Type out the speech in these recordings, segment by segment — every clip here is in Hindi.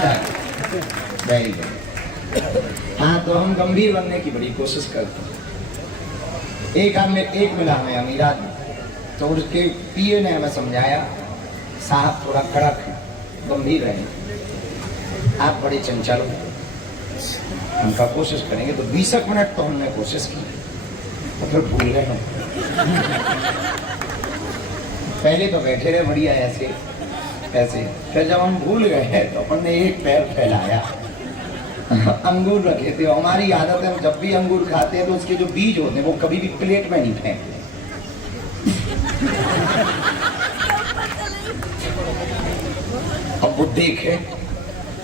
Very good. हाँ, तो हम गंभीर बनने की बड़ी कोशिश करते हैं। एक मिला हमें अमीर आदमी, तो उसके पीए ने हमें समझाया, साहब थोड़ा कड़क है, गंभीर रहे, आप बड़े चंचल हो, उनका कोशिश करेंगे। तो 20 मिनट तो हमने कोशिश की, तो फिर भूल गए हम। पहले तो बैठे रहे बढ़िया ऐसे ऐसे, फिर जब हम भूल गए तो हमने एक पैर फैलाया, अंगूर रखे थे। हमारी आदत है, हम जब भी अंगूर खाते हैं तो उसके जो बीज होते हैं वो कभी भी प्लेट में नहीं फेंकते। अब वो देखे,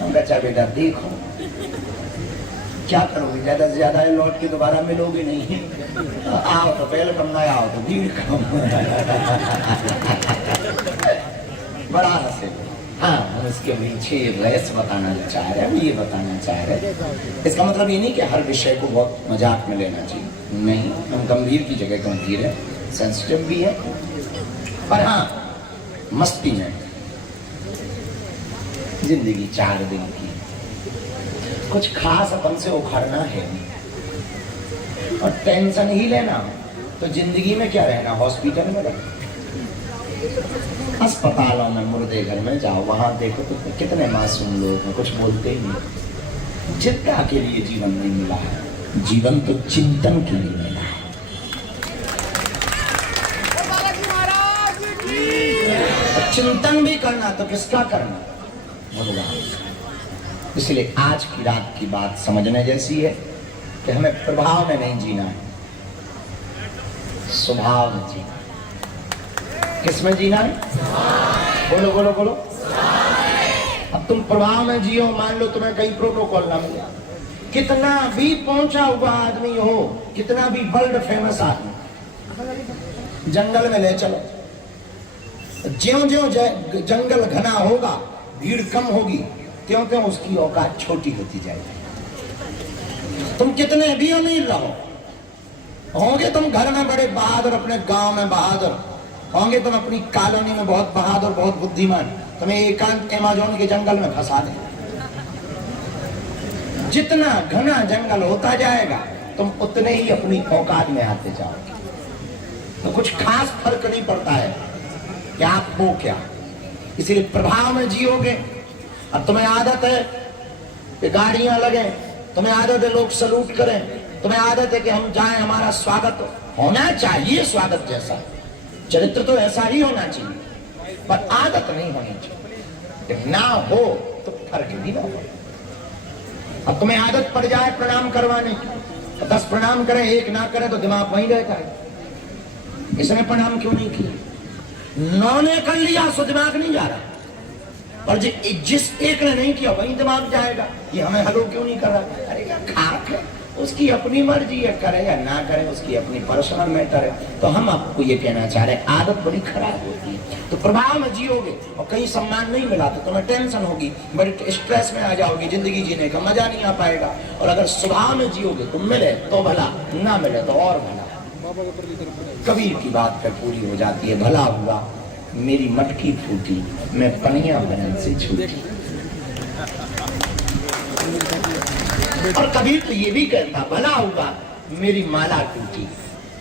हम कहा बेटा देखो क्या करोगे, ज्यादा से ज्यादा लौट के दोबारा मिलोगे नहीं, आओ तो पहले कम ना आओ तो भीड़ कम। बड़ा हंसे। हाँ, हम इसके पीछे रहस्य बताना चाह रहे हैं, ये बताना चाह रहे हैं। इसका मतलब ये नहीं कि हर विषय को बहुत मजाक में लेना चाहिए, नहीं, हम गंभीर की जगह गंभीर है, सेंसिटिव भी है, पर हाँ मस्ती में। जिंदगी 4 दिन की, कुछ खास अपन से उखड़ना है और टेंशन ही लेना, तो जिंदगी में क्या रहना, हॉस्पिटल में रहना, अस्पतालों में, मुर्दे घर में जाओ, वहां देखो तो कितने मासूम लोग हैं, कुछ बोलते ही नहीं। चिंता के लिए जीवन नहीं मिला है, जीवन तो चिंतन के लिए मिला है। चिंतन भी करना तो किसका करना, भगवान। इसलिए आज की रात की बात समझने जैसी है कि हमें प्रभाव में नहीं जीना है, स्वभाव में जीना। किसमें जीना है? बोलो बोलो बोलो। अब तुम प्रभाव में जियो, मान लो तुम्हें कहीं प्रोटोकॉल ना मिला, कितना भी पहुंचा हुआ आदमी हो, कितना भी वर्ल्ड फेमस आदमी, जंगल में ले चलो, ज्यों-ज्यों जंगल घना होगा, भीड़ कम होगी, त्यों-त्यों उसकी औकात छोटी होती जाएगी। तुम कितने भी अमीर रहो, होंगे तुम घर में बड़े बहादुर, अपने गांव में बहादुर होंगे, तुम अपनी कॉलोनी में बहुत बहादुर, बहुत बुद्धिमान, तुम्हें एकांत अमेज़न के जंगल में फंसा दे। जितना घना जंगल होता जाएगा तुम उतने ही अपनी औकात में आते जाओगे। तो कुछ खास फर्क नहीं पड़ता है कि आप हो क्या, इसीलिए प्रभाव में जियोगे। अब तुम्हें आदत है कि गाड़ियां लगे, तुम्हें आदत है लोग सलूट करें, तुम्हें आदत है कि हम जाएं, हमारा स्वागत होना चाहिए, स्वागत जैसा चरित्र तो ऐसा ही होना चाहिए, पर आदत नहीं होनी चाहिए। ना हो तो फर्क भी ना हो। अब तुम्हें आदत पड़ जाए प्रणाम करवाने की, तो 10 प्रणाम करें, 1 ना करें तो दिमाग वहीं रहता है, इसने प्रणाम क्यों नहीं किया, 9 ने कर लिया सो दिमाग नहीं जा रहा, और जिस एक ने नहीं किया वहीं दिमाग जाएगा, ये हमें हलो क्यों नहीं कर रहा। अरे क्या खाक है, उसकी अपनी मर्जी है, करे या ना करे, उसकी अपनी पर्सनल मैटर है। तो हम आपको ये कहना चाह रहे हैं, आदत बड़ी खराब होती है। तो प्रभाव में जियोगे और कहीं सम्मान नहीं मिला तो तुम्हें टेंशन होगी, बड़ी स्ट्रेस में आ जाओगी, जिंदगी जीने का मजा नहीं आ पाएगा। और अगर स्वभाव में जियोगे तो मिले तो भला, ना मिले तो और भला। कबीर की बात पर पूरी हो जाती है, भला हुआ मेरी मटकी फूटी, मैं पनिया बनन से छूटी। और कबीर तो ये भी कहता, भला हुआ मेरी माला टूटी,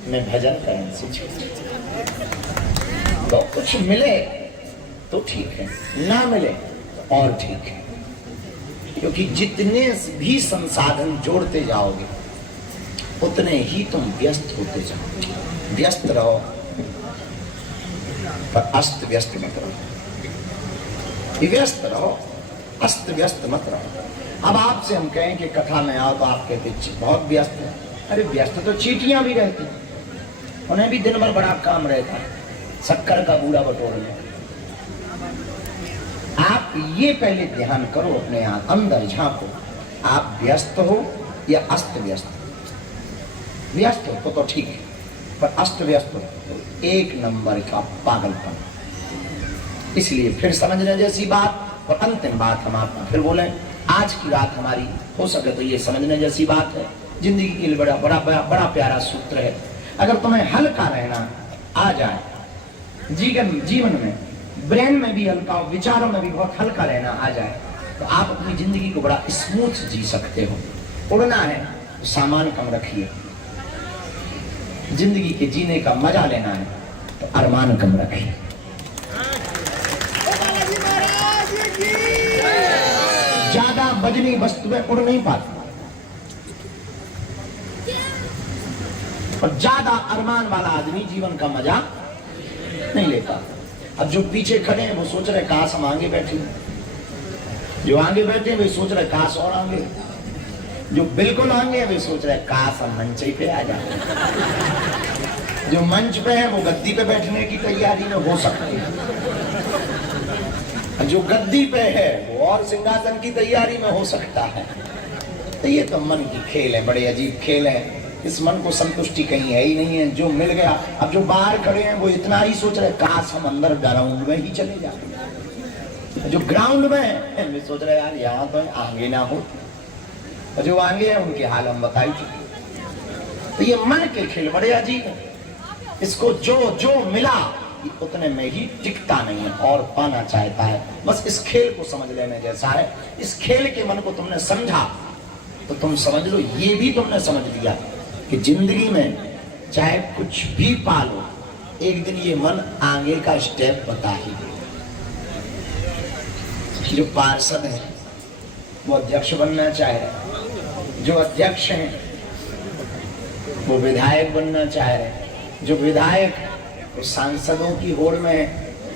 मैं भजन करन से छूटी। तो कुछ मिले तो ठीक है, ना मिले तो और ठीक है, क्योंकि जितने भी संसाधन जोड़ते जाओगे उतने ही तुम व्यस्त होते जाओगे। व्यस्त रहो पर अस्त व्यस्त मत रहो, व्यस्त रहो, अस्त व्यस्त मत रहो। अब आपसे हम कहें कि कथा में आओ तो आप कहते बहुत व्यस्त है। अरे व्यस्त तो चींटियां भी रहती, उन्हें भी दिन भर बड़ा काम रहता है, शक्कर का बूढ़ा बटोरने। आप ये पहले ध्यान करो, अपने यहाँ अंदर झांको, आप व्यस्त हो या अस्त व्यस्त। व्यस्त हो तो ठीक है, पर अस्त व्यस्त हो तो 1 नंबर का पागलपन। इसलिए फिर समझने जैसी बात और अंतिम बात हम आपको फिर बोले, आज की रात हमारी हो सके तो ये समझने जैसी बात है, जिंदगी के लिए बड़ा बड़ा बड़ा, बड़ा प्यारा सूत्र है। अगर तुम्हें हल्का रहना आ जाए, जीवन में ब्रेन में भी हल्का हो, विचारों में भी बहुत हल्का रहना आ जाए, तो आप अपनी जिंदगी को बड़ा स्मूथ जी सकते हो। उड़ना है तो सामान कम रखिए, जिंदगी के जीने का मजा लेना है तो अरमान कम रखिए। ज्यादा वजनी वस्तुएं उड़ नहीं पाती और ज्यादा अरमान वाला आदमी जीवन का मजा नहीं लेता। अब जो पीछे खड़े हैं वो सोच रहे काश हम आगे बैठे, जो आगे बैठे हैं वे सोच रहे काश और आगे, जो बिल्कुल आगे हैं वे सोच रहे काश हम मंच पे आ जाए, जो मंच पे है वो गद्दी पे बैठने की तैयारी में हो सकती है, जो गद्दी पे है वो और सिंहासन की तैयारी में हो सकता है। तो ये तो मन की खेल है, बड़े अजीब खेल है। इस मन को संतुष्टि कहीं है ही नहीं है, जो मिल गया। अब जो बाहर खड़े हैं वो इतना ही सोच रहे काश हम अंदर ग्राउंड में ही चले जाते, जो ग्राउंड में है वे सोच रहे यार यहाँ तो आगे ना हो, और जो आगे है उनके हाल हम बता ही चुके। तो ये मन के खेल बड़े अजीब है। इसको जो जो मिला उतने में ही टिकता नहीं है और पाना चाहता है। बस इस खेल को समझ लेने जैसा है। इस खेल के मन को तुमने समझा तो तुम समझ लो, ये भी तुमने समझ लिया कि जिंदगी में चाहे कुछ भी पालो, एक दिन ये मन आगे का स्टेप बता ही दे। जो पार्षद है वो अध्यक्ष बनना चाह रहे, जो अध्यक्ष हैं वो विधायक बनना चाह रहे, जो विधायक वो सांसदों की होड़ में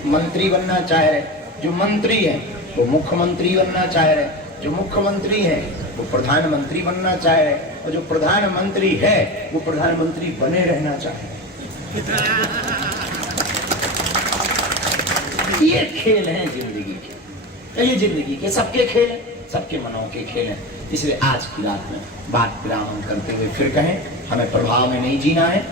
मंत्री बनना चाह रहे, जो मंत्री है वो मुख्यमंत्री बनना चाह रहे, जो मुख्यमंत्री है वो प्रधानमंत्री बनना चाह रहे, और जो प्रधानमंत्री है वो प्रधानमंत्री बने रहना चाहे। ये खेल है जिंदगी के, ये जिंदगी के सबके खेल हैं, सबके मनों के खेल हैं। इसलिए आज की रात में बात विराम करते हुए फिर कहें, हमें प्रभाव में नहीं जीना है।